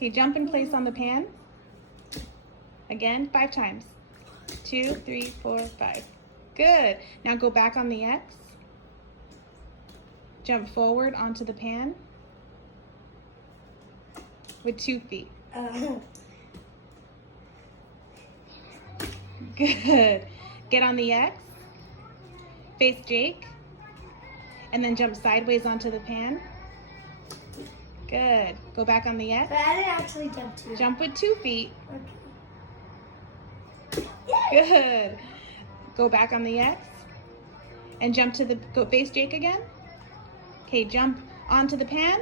Okay, jump in place on the pan. Again, 5 times. 2, 3, 4, 5. Good. Now go back on the X. Jump forward onto the pan with 2 feet. Good. Get on the X. Face Jake. And then jump sideways onto the pan. Good. Go back on the X. But I didn't actually jump 2. Jump with 2 feet. Okay. Good. Go back on the X. And jump to the, go face Jake again. Okay, jump onto the pan.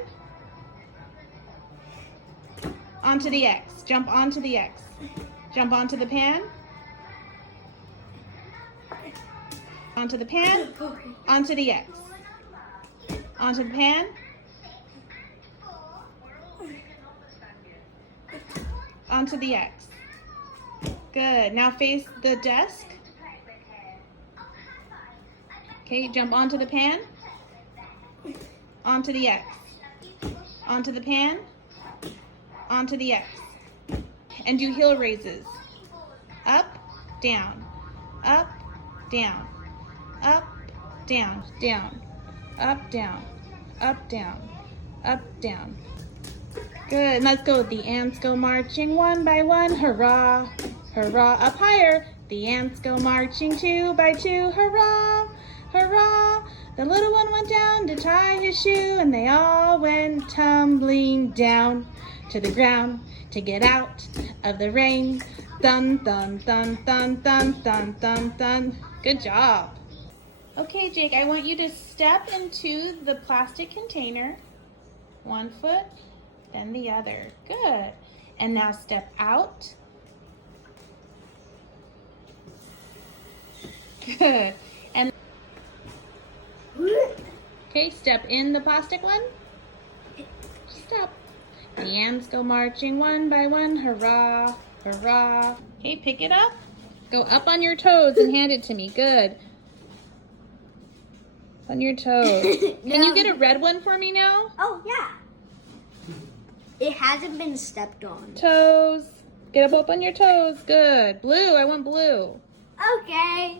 Onto the X. Jump onto the X. Jump onto the pan. Onto the pan. Onto the X. Onto the pan. Onto the X. Good. Now face the desk. Okay, jump onto the pan. Onto the X. Onto the pan. Onto the X. And do heel raises. Up, down. Up, down. Up, down, down. Up, down. Up, down. Up, down. Good. Let's go. The ants go marching 1 by 1. Hurrah. Hurrah. Up higher. The ants go marching 2 by 2. Hurrah. Hurrah. The little one went down to tie his shoe, and they all went tumbling down to the ground to get out of the rain. Dun, dun, dun, dun, dun, dun, dun, dun. Good job. Okay, Jake, I want you to step into the plastic container. 1 foot, then the other. Good. And now step out. Good. And okay, step in the plastic one. Step. The ants go marching 1 by 1. Hurrah, hurrah. Okay, pick it up. Go up on your toes and hand it to me. Good. On your toes. Can you get a red one for me now? Oh, yeah. It hasn't been stepped on. Toes. Get up on your toes. Good. Blue. I want blue. Okay.